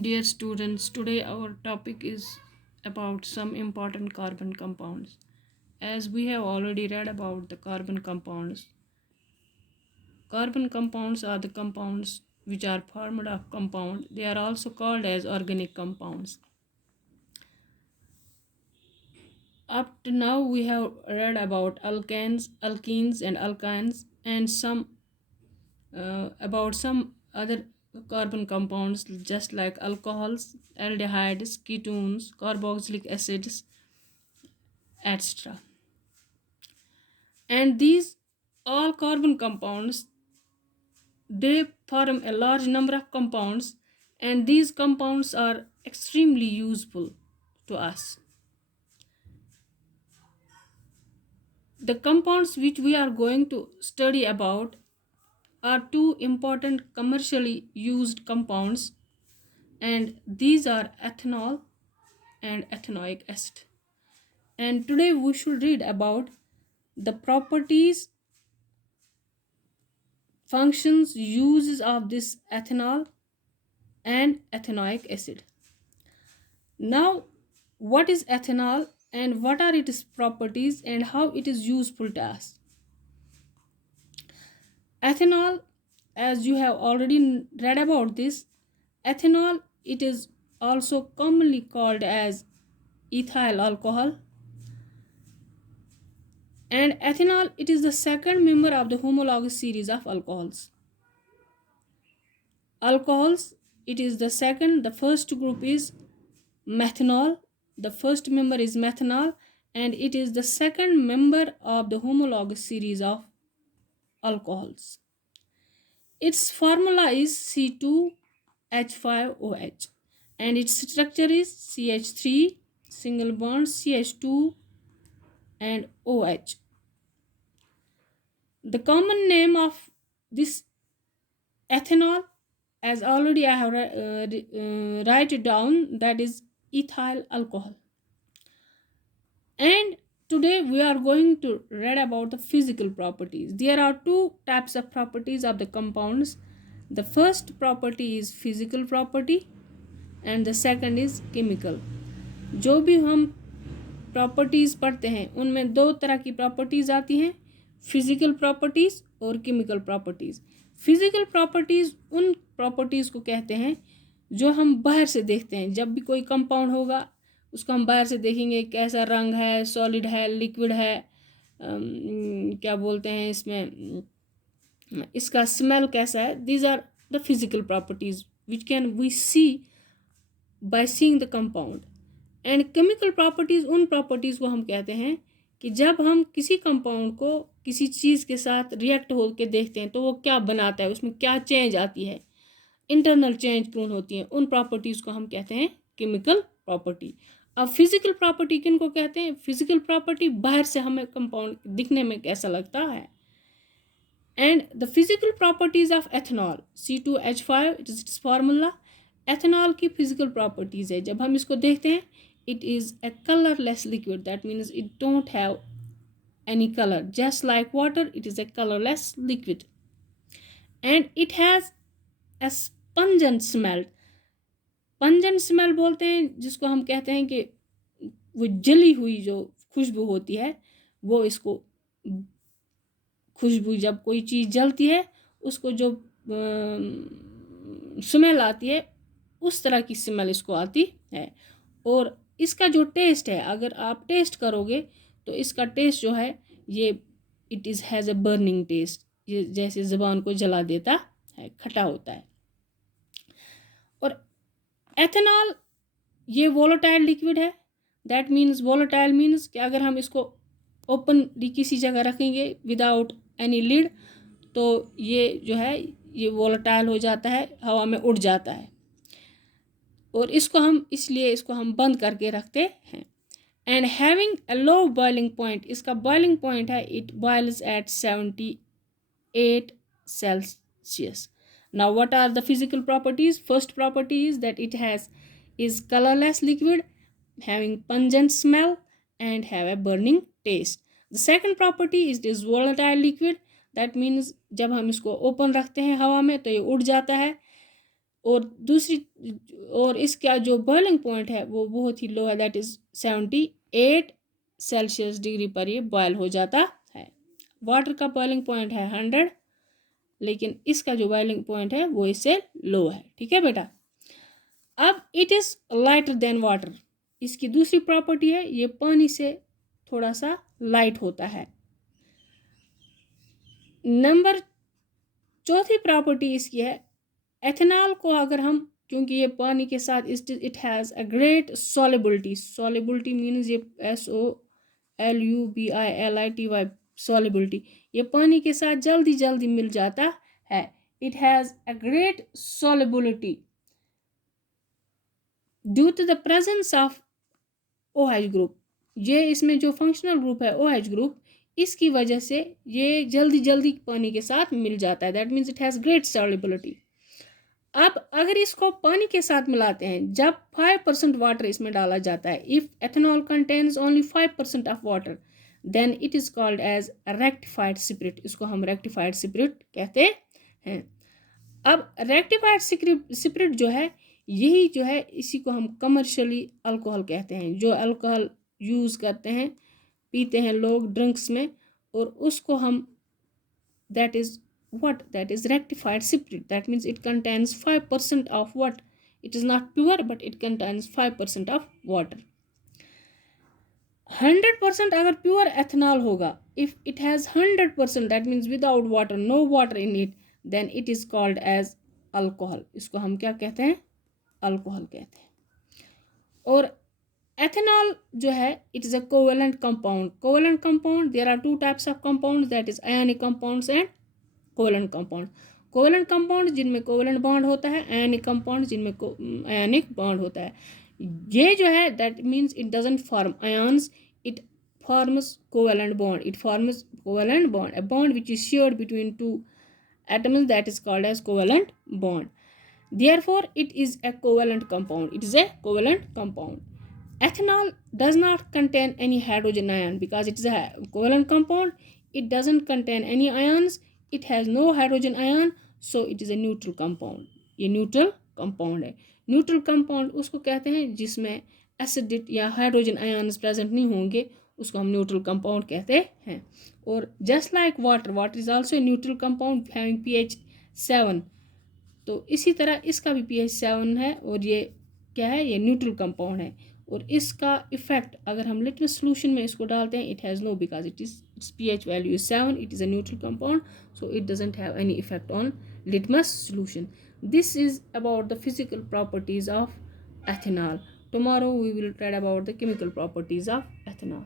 Dear students, today our topic is about some important carbon compounds. As we have already read about the carbon compounds are the compounds which are formed of compound. They are also called as organic compounds. Up to now, we have read about alkanes, alkenes, and alkynes, and some about some other carbon compounds just like alcohols, aldehydes, ketones, carboxylic acids, etc. And these all carbon compounds, they form a large number of compounds, and these compounds are extremely useful to us. The compounds which we are going to study about are two important commercially used compounds, and these are ethanol and ethanoic acid. And today we should read about the properties, functions, uses of this ethanol and ethanoic acid. Now, what is ethanol and what are its properties and how it is useful to us? Ethanol, as you have already read about this, ethanol, it is also commonly called as ethyl alcohol, and ethanol, it is the second member of the homologous series of alcohols. Alcohols, it is the second. The first group is methanol. The first member is methanol, and it is the second member of the homologous series of alcohols. Its formula is C2H5OH, and its structure is CH3 single bond CH2 and OH. The common name of this ethanol, as already I have write it down, that is ethyl alcohol. And today we are going to read about the physical properties. There are two types of properties of the compounds. The first property is physical property and the second is chemical. जो भी हम properties पढ़ते हैं उनमें दो तरह की properties आती हैं, फिजिकल प्रॉपर्टीज़ और केमिकल प्रॉपर्टीज़. फिजिकल प्रॉपर्टीज़ उन प्रॉपर्टीज़ को कहते हैं जो हम बाहर से देखते हैं. जब भी कोई कंपाउंड होगा उसको हम बाहर से देखेंगे, कैसा रंग है, सॉलिड है, लिक्विड है, क्या बोलते हैं इसमें, इसका स्मेल कैसा है. These are the physical properties which can we see by seeing the compound. And chemical properties उन प्रॉपर्टीज़ को हम कहते हैं कि जब हम किसी कंपाउंड को किसी चीज़ के साथ रिएक्ट होकर देखते हैं तो वो क्या बनाता है, उसमें क्या चेंज आती है, इंटरनल चेंज कौन होती है, उन प्रॉपर्टीज़ को हम कहते हैं केमिकल प्रॉपर्टी. अब फिजिकल प्रॉपर्टी किन को कहते हैं? फिजिकल प्रॉपर्टी बाहर से हमें कंपाउंड दिखने में कैसा लगता है. And the physical properties of ethanol C2H5, it is it's formula. Ethanol की फिजिकल प्रॉपर्टीज़ है, जब हम इसको देखते हैं, it is a colorless liquid. That means it don't have any color. Just like water, it is a colorless liquid. And it has a pungent smell. Pungent smell बोलते हैं जिसको हम कहते हैं कि वो जली हुई जो खुशबू होती है, वो इसको खुशबू, जब कोई चीज़ जलती है उसको जो स्मेल आती है उस तरह की स्मेल इसको आती है. और इसका जो टेस्ट है, अगर आप टेस्ट करोगे तो इसका टेस्ट जो है ये it is has a burning taste. ये जैसे ज़ुबान को जला देता है, खट्टा होता है. और एथेनॉल ये वोलेटाइल लिक्विड है. दैट मीन्स वोलेटाइल मीन्स कि अगर हम इसको ओपनली किसी जगह रखेंगे विदाउट एनी लिड तो ये जो है ये वोलेटाइल हो जाता है, हवा में उड़ जाता है. और इसको हम बंद करके रखते हैं. And having a low boiling point, इसका बॉइलिंग पॉइंट है, it boils at 78 Celsius. Now what are the physical properties? First property is that it is colorless liquid, having pungent smell and have a burning taste. The second property is this volatile liquid. That means जब हम इसको open रखते हैं हवा में तो ये उड़ जाता है. और दूसरी और इसका जो बॉइलिंग पॉइंट है वो बहुत ही लो है, दैट इज 78 सेल्सियस डिग्री पर ये बॉयल हो जाता है। वाटर का बॉइलिंग पॉइंट है 100, लेकिन इसका जो बॉइलिंग पॉइंट है वो इससे लो है। ठीक है बेटा। अब it is lighter than water, इसकी दूसरी प्रॉपर्टी है ये पानी से थोड़ा सा लाइट होता है। नंबर चौथी प्रॉपर्टी इसकी है एथेनॉल को अगर हम, क्योंकि ये पानी के साथ it has a great solubility, solubility means ये SOLUBILITY सॉलिबिलिटी, ये पानी के साथ जल्दी जल्दी मिल जाता है। It has a great solubility due to the presence of OH group, ये इसमें जो फंक्शनल ग्रुप है OH ग्रुप, इसकी वजह से ये जल्दी जल्दी पानी के साथ मिल जाता है, that means it has great solubility. अब अगर इसको पानी के साथ मिलाते हैं, जब 5% वाटर इसमें डाला जाता है, if ethanol contains only 5% of water, then it is called as rectified spirit, इसको हम रेक्टिफाइड स्पिरिट कहते हैं। अब रेक्टिफाइड स्पिरिट जो है, यही जो है इसी को हम कमर्शियली अल्कोहल कहते हैं, जो अल्कोहल यूज़ करते हैं, पीते हैं लोग ड्रिंक्स में, और उसको हम that is rectified spirit, that means it contains 5% of what, it is not pure but it contains 5% of water। 100% अगर प्योर एथेनॉल होगा, if it has 100%, that means without water, no water in it, then it is called as alcohol, इसको हम क्या कहते हैं, alcohol कहते हैं। और एथेनॉल जो है it is a covalent compound, covalent compound there are two types of compounds, that is ionic compounds and covalent compound. Covalent compound जिनमें कोवेलेंट बॉन्ड होता है, आयनिक कंपाउंड जिनमें आयनिक बॉन्ड होता है। ये जो है that means it doesn't form ions, it forms covalent bond, it forms covalent bond, a bond which is shared between two atoms, that is called as covalent bond, therefore it is a covalent compound, it is a covalent compound। ethanol does not contain any hydrogen ion because it is a covalent compound, it doesn't contain any ions, it has no hydrogen ion, so it is a neutral compound। ये neutral compound है। Neutral compound उसको कहते हैं जिसमें acid या hydrogen ions present नहीं होंगे, उसको हम न्यूट्रल कंपाउंड कहते हैं। और just like water, water is also a neutral compound having pH 7, तो इसी तरह इसका भी pH 7 है, और ये क्या है, ये न्यूट्रल कंपाउंड है। और इसका इफेक्ट अगर हम लिटमस सोल्यूशन में इसको डालते हैं, it has no, because its pH value is 7, it is a neutral compound, so it doesn't have any effect on litmus solution। This is about the physical properties of ethanol। Tomorrow we will read about the chemical properties of ethanol।